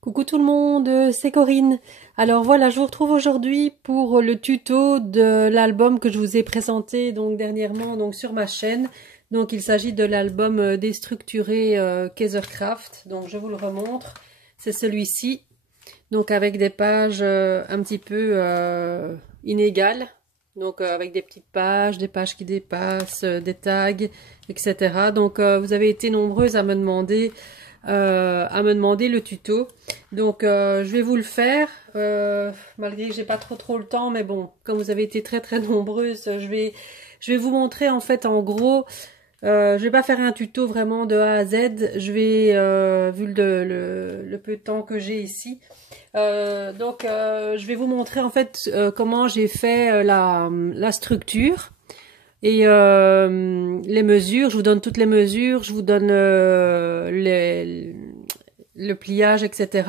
Coucou tout le monde, c'est Corinne. Alors voilà, je vous retrouve aujourd'hui pour le tuto de l'album que je vous ai présenté donc dernièrement donc sur ma chaîne. Donc il s'agit de l'album déstructuré Kaisercraft. Donc je vous le remontre. C'est celui-ci. Donc avec des pages un petit peu inégales. Donc avec des petites pages, des pages qui dépassent, des tags, etc. Donc vous avez été nombreuses à me demander le tuto. Donc je vais vous le faire malgré que j'ai pas trop le temps, mais bon, comme vous avez été très nombreuses, je vais vous montrer en fait en gros. Je vais pas faire un tuto vraiment de A à Z. Je vais vu le peu de temps que j'ai ici. Je vais vous montrer en fait comment j'ai fait la structure. Et les mesures, je vous donne toutes les mesures, je vous donne le pliage, etc.,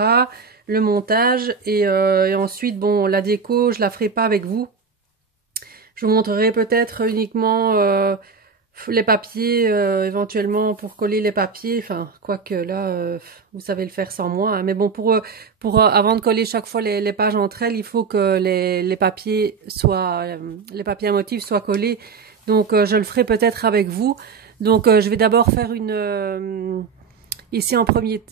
le montage, et ensuite, bon, la déco, je la ferai pas avec vous. Je vous montrerai peut-être uniquement les papiers, éventuellement pour coller les papiers, enfin, quoique là, vous savez le faire sans moi, hein. Mais bon, avant de coller chaque fois les pages entre elles, il faut que les papiers soient, les papiers à motifs soient collés. Donc je le ferai peut-être avec vous. Donc je vais d'abord faire ici en premier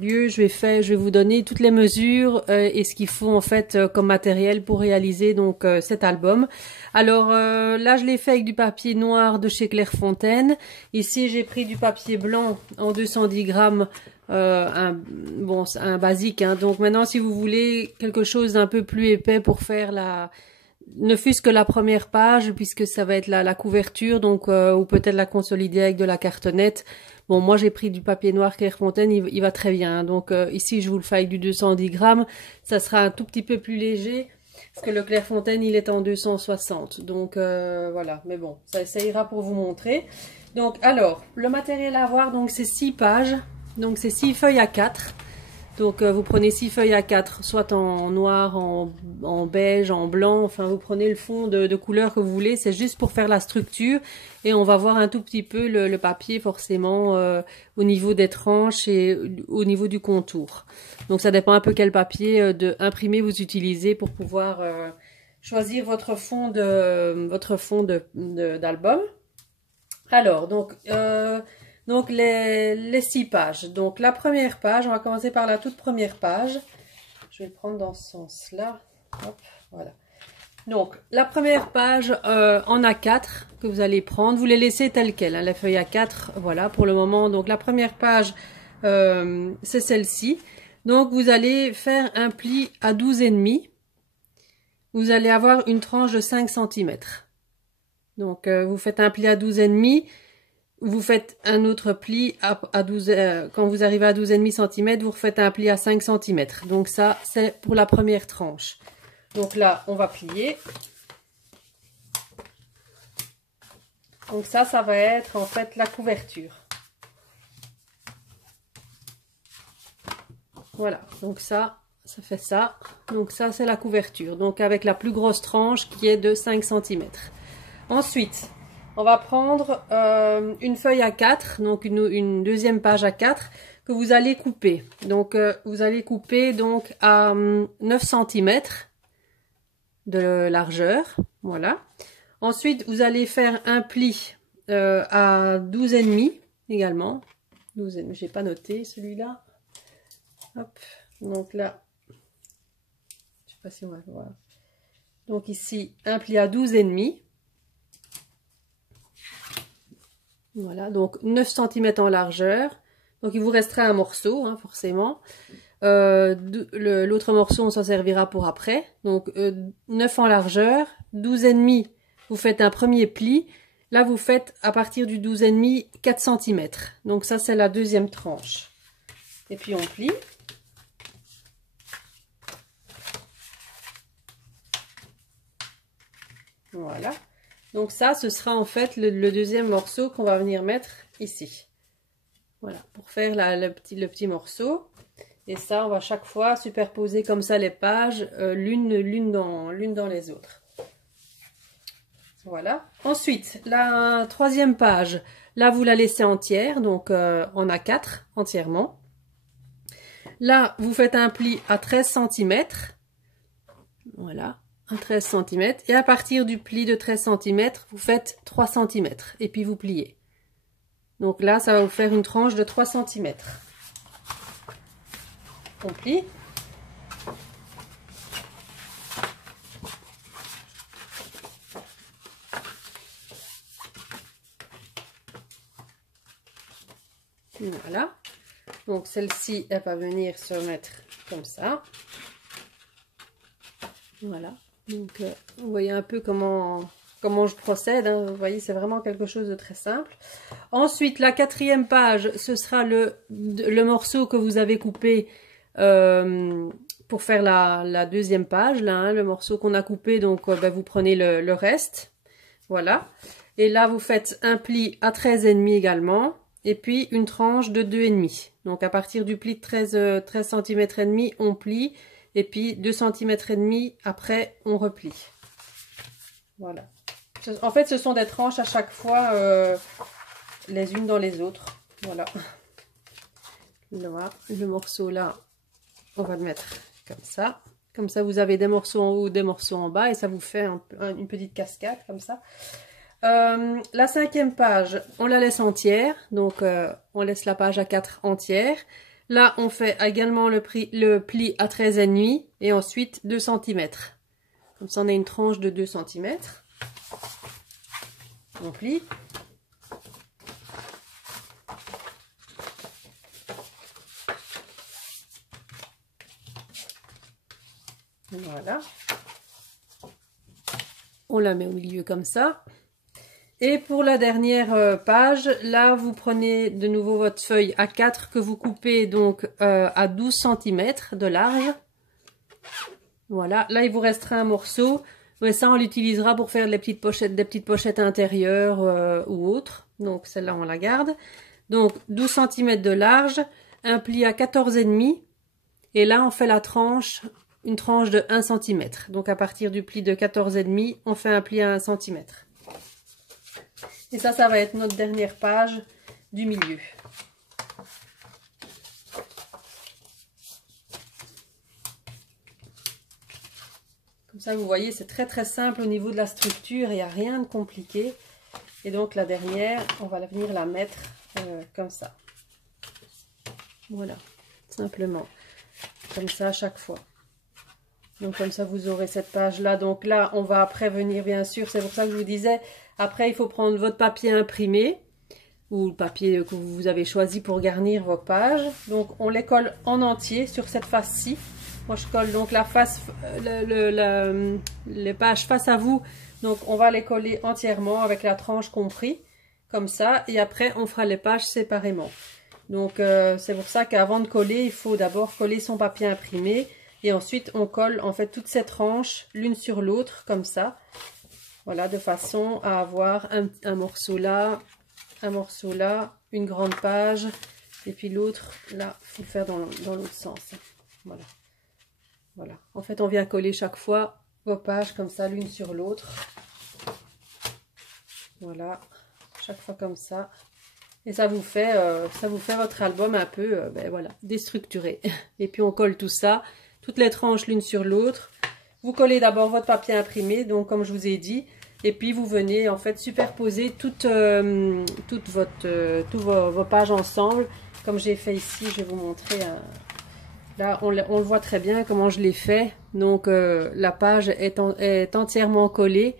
lieu, je vais vous donner toutes les mesures et ce qu'il faut en fait comme matériel pour réaliser donc cet album. Alors là je l'ai fait avec du papier noir de chez Clairefontaine. Ici j'ai pris du papier blanc en 210 grammes. Un basique, hein. Donc maintenant si vous voulez quelque chose d'un peu plus épais pour faire ne fût-ce que la première page, puisque ça va être la couverture, donc ou peut-être la consolider avec de la cartonnette. Bon, moi j'ai pris du papier noir Clairefontaine, il va très bien. Donc ici je vous le fais avec du 210 grammes, ça sera un tout petit peu plus léger, parce que le Clairefontaine il est en 260. Donc voilà, mais bon, ça ira pour vous montrer. Donc alors, le matériel à avoir, donc c'est 6 pages, donc c'est 6 feuilles à 4. Donc vous prenez 6 feuilles à 4, soit en noir, en beige, en blanc, enfin vous prenez le fond de couleur que vous voulez, c'est juste pour faire la structure et on va voir un tout petit peu le papier forcément au niveau des tranches et au niveau du contour. Donc ça dépend un peu quel papier de imprimé vous utilisez pour pouvoir choisir votre fond d'album. Alors donc les 6 pages. Donc la première page, on va commencer par la toute première page. Je vais le prendre dans ce sens-là. Hop, voilà. Donc la première page en A4 que vous allez prendre, vous les laissez telles quelles, hein, les feuilles A4, voilà pour le moment. Donc la première page, c'est celle-ci. Donc vous allez faire un pli à 12,5. Vous allez avoir une tranche de 5 cm. Donc vous faites un pli à 12,5. Vous faites un autre pli à 12, quand vous arrivez à 12,5 cm, vous refaites un pli à 5 cm. Donc ça, c'est pour la première tranche. Donc là, on va plier. Donc ça va être en fait la couverture. Voilà, donc ça fait ça. Donc ça, c'est la couverture. Donc avec la plus grosse tranche qui est de 5 cm. Ensuite, on va prendre une feuille à 4, donc une deuxième page à 4 que vous allez couper. Donc vous allez couper donc à 9 cm de largeur, voilà. Ensuite, vous allez faire un pli à 12,5 également. 12,5, j'ai pas noté celui-là. Hop, donc là, je sais pas si on va le voir. Donc ici, un pli à 12,5. Voilà, donc 9 cm en largeur. Donc il vous restera un morceau, hein, forcément. L'autre morceau, on s'en servira pour après. Donc 9 en largeur, 12,5, vous faites un premier pli. Là, vous faites à partir du 12,5, 4 cm. Donc ça, c'est la deuxième tranche. Et puis on plie. Voilà. Donc ça, ce sera en fait le deuxième morceau qu'on va venir mettre ici. Voilà, pour faire le petit morceau. Et ça, on va chaque fois superposer comme ça les pages, l'une dans les autres. Voilà. Ensuite, la troisième page, là, vous la laissez entière, donc en A4 entièrement. Là, vous faites un pli à 13 cm. Voilà, un 13 cm. Et à partir du pli de 13 cm, vous faites 3 cm. Et puis vous pliez. Donc là, ça va vous faire une tranche de 3 cm. On plie. Voilà. Donc celle-ci, elle va venir se mettre comme ça. Voilà. Donc vous voyez un peu comment je procède. Hein. Vous voyez, c'est vraiment quelque chose de très simple. Ensuite, la 4e page, ce sera le morceau que vous avez coupé pour faire la 2e page. Là, hein, le morceau qu'on a coupé, donc vous prenez le reste. Voilà. Et là, vous faites un pli à 13,5 également. Et puis une tranche de 2,5. Donc à partir du pli de 13 cm et demi, on plie. Et puis 2 cm et demi, après on replie. Voilà. En fait, ce sont des tranches à chaque fois les unes dans les autres. Voilà. Là, le morceau là, on va le mettre comme ça. Comme ça, vous avez des morceaux en haut, des morceaux en bas. Et ça vous fait une petite cascade comme ça. La 5e page, on la laisse entière, donc on laisse la page à 4 entière. Là, on fait également le pli à 13,5 et ensuite 2 cm. Comme ça, on a une tranche de 2 cm. On plie. Voilà. On la met au milieu comme ça. Et pour la dernière page, là, vous prenez de nouveau votre feuille A4 que vous coupez donc à 12 cm de large. Voilà, là, il vous restera un morceau. Mais ça, on l'utilisera pour faire des petites pochettes intérieures ou autres. Donc, celle-là, on la garde. Donc, 12 cm de large, un pli à 14,5. Et là, on fait la tranche, une tranche de 1 cm. Donc, à partir du pli de 14,5, on fait un pli à 1 cm. Et ça va être notre dernière page du milieu. Comme ça, vous voyez, c'est très simple au niveau de la structure. Il n'y a rien de compliqué. Et donc, la dernière, on va venir la mettre comme ça. Voilà, simplement. Comme ça à chaque fois. Donc, comme ça, vous aurez cette page-là. Donc là, on va après venir, bien sûr, c'est pour ça que je vous disais... Après, il faut prendre votre papier imprimé ou le papier que vous avez choisi pour garnir vos pages. Donc, on les colle en entier sur cette face-ci. Moi, je colle donc la face, les pages face à vous. Donc, on va les coller entièrement avec la tranche compris, comme ça. Et après, on fera les pages séparément. Donc, c'est pour ça qu'avant de coller, il faut d'abord coller son papier imprimé. Et ensuite, on colle en fait toutes ces tranches l'une sur l'autre, comme ça. Voilà, de façon à avoir un morceau là, une grande page, et puis l'autre, là, il faut le faire dans l'autre sens. Voilà. Voilà. En fait, on vient coller chaque fois vos pages comme ça, l'une sur l'autre. Voilà, chaque fois comme ça. Et ça vous fait votre album un peu, voilà, déstructuré. Et puis, on colle tout ça, toutes les tranches l'une sur l'autre. Vous collez d'abord votre papier imprimé, donc comme je vous ai dit, et puis vous venez en fait superposer toutes vos pages ensemble, comme j'ai fait ici. Je vais vous montrer. Là, on le voit très bien comment je l'ai fait. Donc la page est entièrement collée,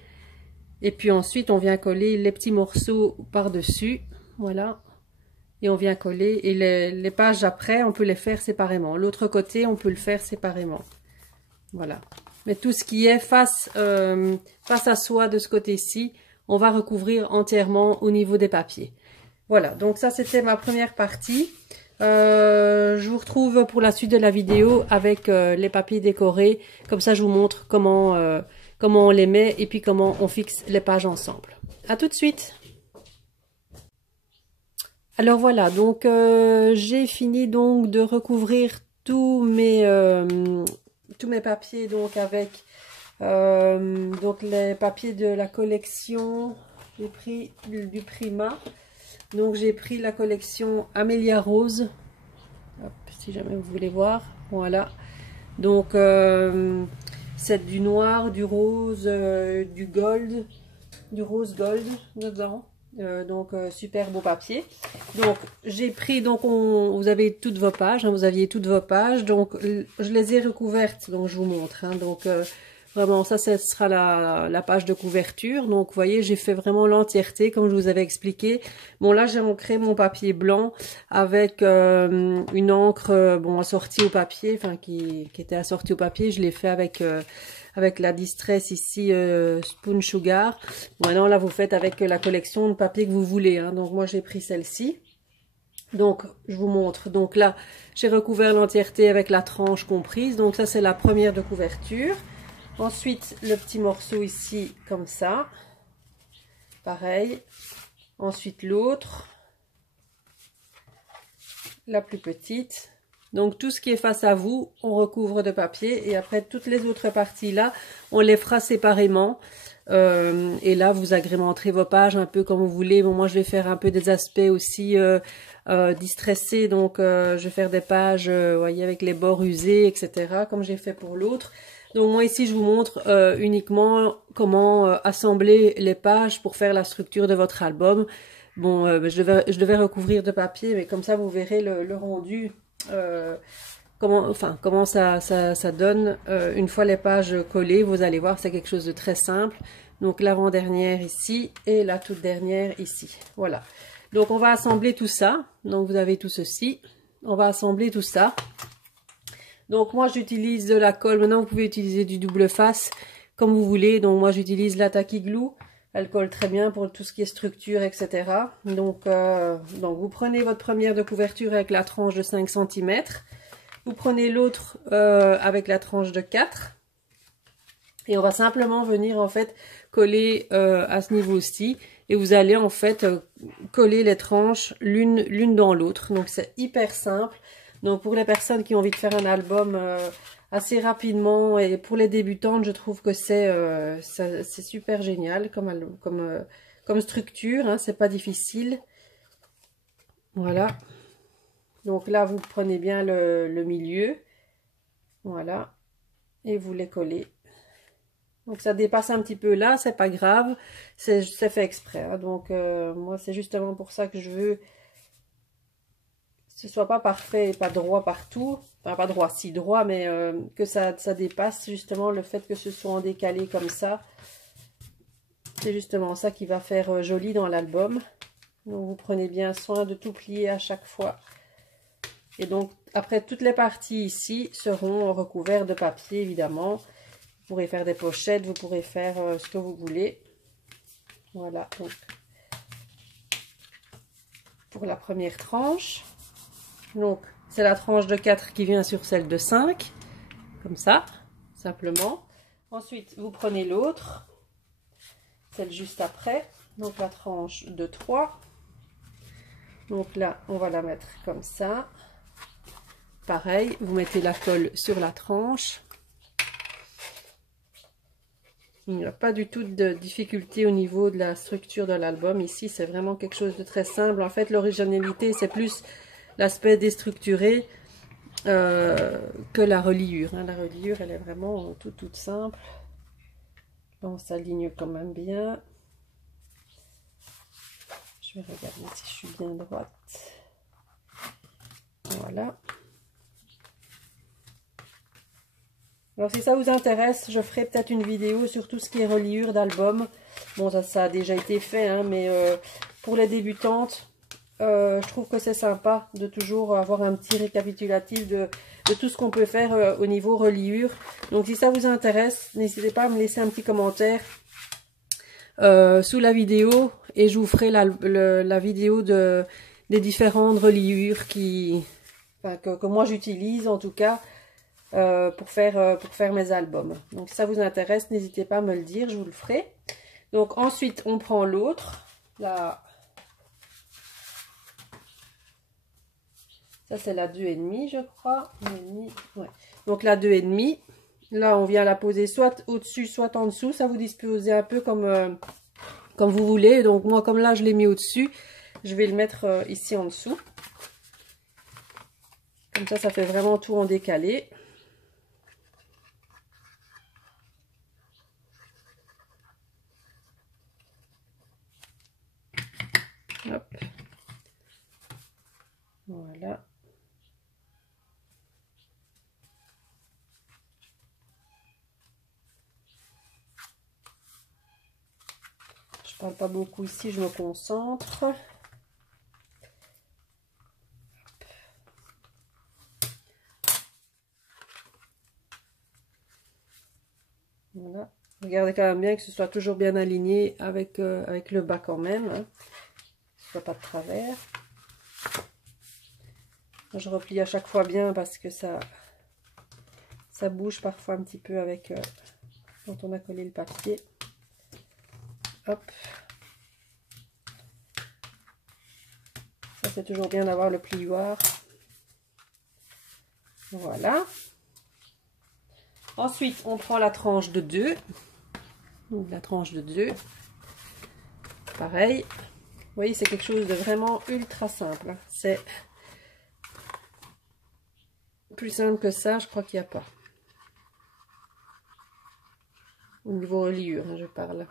et puis ensuite on vient coller les petits morceaux par-dessus, voilà. Et on vient coller, et les pages après, on peut les faire séparément. L'autre côté, on peut le faire séparément. Voilà. Mais tout ce qui est face à soi de ce côté-ci, on va recouvrir entièrement au niveau des papiers. Voilà, donc ça c'était ma première partie. Je vous retrouve pour la suite de la vidéo avec les papiers décorés. Comme ça, je vous montre comment on les met et puis comment on fixe les pages ensemble. À tout de suite! Alors voilà, donc j'ai fini donc de recouvrir tous mes papiers donc avec donc les papiers de la collection. J'ai pris du Prima, donc j'ai pris la collection Amélia Rose. Hop, si si jamais vous voulez voir. Voilà. Donc, c'est du noir, du rose, du gold, du rose gold dedans. Donc, super beau papier. Donc, j'ai pris, donc, vous avez toutes vos pages, hein, vous aviez toutes vos pages. Donc, je les ai recouvertes, donc je vous montre. Hein, donc, vraiment, ça, ce sera la page de couverture. Donc, vous voyez, j'ai fait vraiment l'entièreté, comme je vous avais expliqué. Bon, là, j'ai ancré mon papier blanc avec une encre, bon, assortie au papier, enfin, qui était assortie au papier. Je l'ai fait avec la Distress ici, Spoon Sugar. Maintenant, là, vous faites avec la collection de papier que vous voulez. Hein. Donc, moi, j'ai pris celle-ci. Donc, je vous montre. Donc là, j'ai recouvert l'entièreté avec la tranche comprise. Donc, ça, c'est la première de couverture. Ensuite, le petit morceau ici, comme ça. Pareil. Ensuite, l'autre. La plus petite. Donc, tout ce qui est face à vous, on recouvre de papier. Et après, toutes les autres parties là, on les fera séparément. Et là, vous agrémenterez vos pages un peu comme vous voulez. Bon, moi, je vais faire un peu des aspects aussi distressés. Donc, je vais faire des pages, voyez, avec les bords usés, etc. Comme j'ai fait pour l'autre. Donc, moi, ici, je vous montre uniquement comment assembler les pages pour faire la structure de votre album. Bon, je devais recouvrir de papier, mais comme ça, vous verrez le rendu. Comment ça donne une fois les pages collées. Vous allez voir, c'est quelque chose de très simple. Donc l'avant-dernière ici et la toute dernière ici. Voilà. Donc on va assembler tout ça. Donc vous avez tout ceci. On va assembler tout ça. Donc moi j'utilise de la colle. Maintenant vous pouvez utiliser du double face comme vous voulez. Donc moi j'utilise la Tacky Glue. Elle colle très bien pour tout ce qui est structure, etc. Donc vous prenez votre première de couverture avec la tranche de 5 cm. Vous prenez l'autre avec la tranche de 4. Et on va simplement venir en fait coller à ce niveau-ci. Et vous allez en fait coller les tranches l'une dans l'autre. Donc c'est hyper simple. Donc pour les personnes qui ont envie de faire un album assez rapidement et pour les débutantes, je trouve que c'est super génial comme structure. Hein, c'est pas difficile. Voilà. Donc là, vous prenez bien le milieu. Voilà. Et vous les collez. Donc ça dépasse un petit peu là, c'est pas grave. C'est fait exprès. Hein. Donc moi, c'est justement pour ça que je veux que ce soit pas parfait et pas droit partout. Enfin, pas droit, si droit, mais que ça dépasse justement le fait que ce soit en décalé comme ça. C'est justement ça qui va faire joli dans l'album. Donc vous prenez bien soin de tout plier à chaque fois. Et donc, après, toutes les parties ici seront recouvertes de papier, évidemment. Vous pourrez faire des pochettes, vous pourrez faire ce que vous voulez. Voilà, donc, pour la première tranche. Donc, c'est la tranche de 4 qui vient sur celle de 5. Comme ça, simplement. Ensuite, vous prenez l'autre. Celle juste après. Donc, la tranche de 3. Donc là, on va la mettre comme ça. Pareil, vous mettez la colle sur la tranche. Il n'y a pas du tout de difficulté au niveau de la structure de l'album. Ici, c'est vraiment quelque chose de très simple. En fait, l'originalité, c'est plus l'aspect déstructuré que la reliure. Hein. La reliure, elle est vraiment toute simple. On s'aligne quand même bien. Je vais regarder si je suis bien droite. Voilà. Alors si ça vous intéresse, je ferai peut-être une vidéo sur tout ce qui est reliure d'album. Bon, ça a déjà été fait, hein, mais pour les débutantes, je trouve que c'est sympa de toujours avoir un petit récapitulatif de tout ce qu'on peut faire au niveau reliure. Donc si ça vous intéresse, n'hésitez pas à me laisser un petit commentaire sous la vidéo et je vous ferai la vidéo des différentes reliures que moi j'utilise en tout cas. Pour faire mes albums. Donc si ça vous intéresse, n'hésitez pas à me le dire, je vous le ferai. Donc ensuite on prend l'autre, ça c'est la 2,5 je crois, 2,5, ouais. Donc la 2,5, là on vient la poser soit au-dessus soit en dessous, ça vous disposez un peu comme vous voulez. Donc moi comme là je l'ai mis au-dessus, je vais le mettre ici en dessous. Comme ça fait vraiment tout en décalé. Hop. Voilà. Je parle pas beaucoup ici, je me concentre. Voilà. Regardez quand même bien que ce soit toujours bien aligné avec, avec le bas quand même. Hein. Que ce soit pas de travers. Je replie à chaque fois bien parce que ça bouge parfois un petit peu avec quand on a collé le papier. Hop. Ça c'est toujours bien d'avoir le plioir. Voilà. Ensuite, on prend la tranche de 2. Donc la tranche de 2. Pareil. Vous voyez, c'est quelque chose de vraiment ultra simple. C'est plus simple que ça, je crois qu'il n'y a pas. Au niveau reliure, hein, je parle.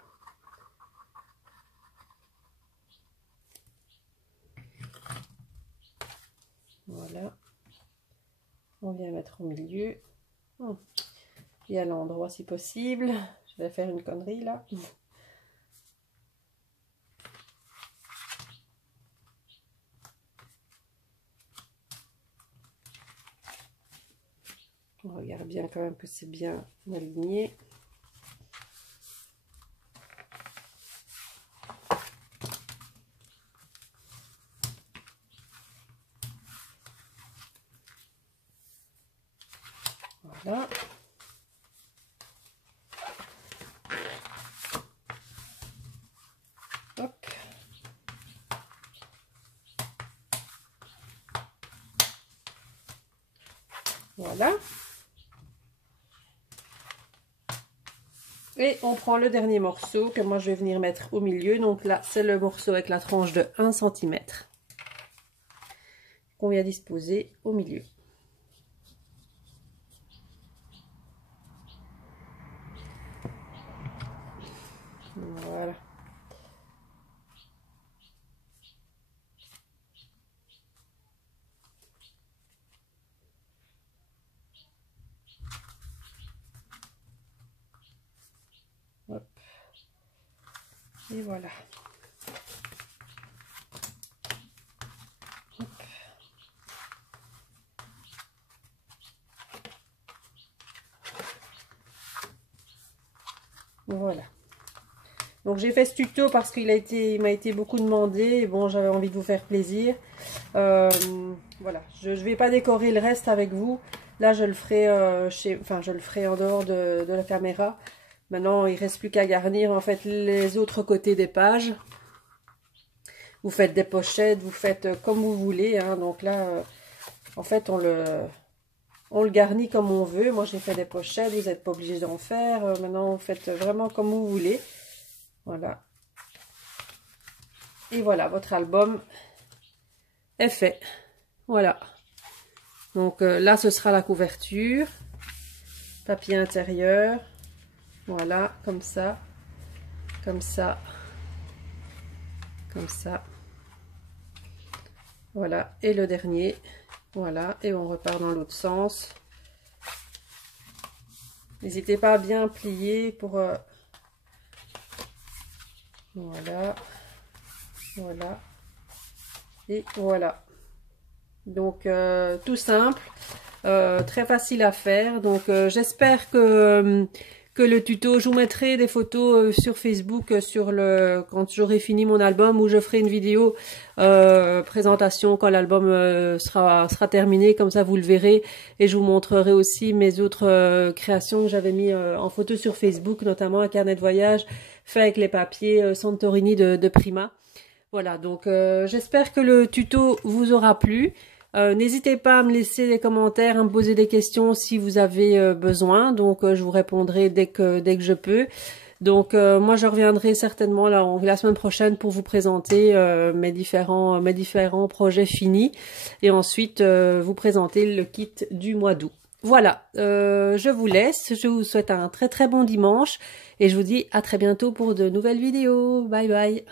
Voilà. On vient mettre au milieu. Et à l'endroit si possible. Je vais faire une connerie là. On regarde bien quand même que c'est bien aligné. Voilà. Hop. Voilà. Et on prend le dernier morceau que moi je vais venir mettre au milieu. Donc là, c'est le morceau avec la tranche de 1 cm qu'on vient disposer au milieu. Voilà. Hop. Et voilà. Hop. Voilà. Donc j'ai fait ce tuto parce qu'il m'a été beaucoup demandé et bon, j'avais envie de vous faire plaisir. Voilà, je vais pas décorer le reste avec vous. Là je le ferai je le ferai en dehors de la caméra. Maintenant il reste plus qu'à garnir en fait les autres côtés des pages. Vous faites des pochettes, vous faites comme vous voulez. Hein. Donc là en fait on le garnit comme on veut. Moi j'ai fait des pochettes, vous n'êtes pas obligé d'en faire. Maintenant vous faites vraiment comme vous voulez. Voilà. Et voilà, votre album est fait. Voilà. Donc là, ce sera la couverture. Papier intérieur. Voilà, comme ça. Comme ça. Comme ça. Voilà. Et le dernier. Voilà. Et on repart dans l'autre sens. N'hésitez pas à bien plier pour... Voilà. Voilà. Et voilà. Donc, tout simple. Très facile à faire. Donc, j'espère que le tuto, je vous mettrai des photos sur Facebook quand j'aurai fini mon album, ou je ferai une vidéo présentation quand l'album sera terminé. Comme ça, vous le verrez. Et je vous montrerai aussi mes autres créations que j'avais mis en photo sur Facebook, notamment un carnet de voyage fait avec les papiers Santorini de Prima. Voilà, donc j'espère que le tuto vous aura plu. N'hésitez pas à me laisser des commentaires, à me poser des questions si vous avez besoin. Donc je vous répondrai dès que je peux. Donc moi je reviendrai certainement la semaine prochaine pour vous présenter mes différents projets finis et ensuite vous présenter le kit du mois d'août. Voilà, je vous laisse, je vous souhaite un très très bon dimanche et je vous dis à très bientôt pour de nouvelles vidéos. Bye bye.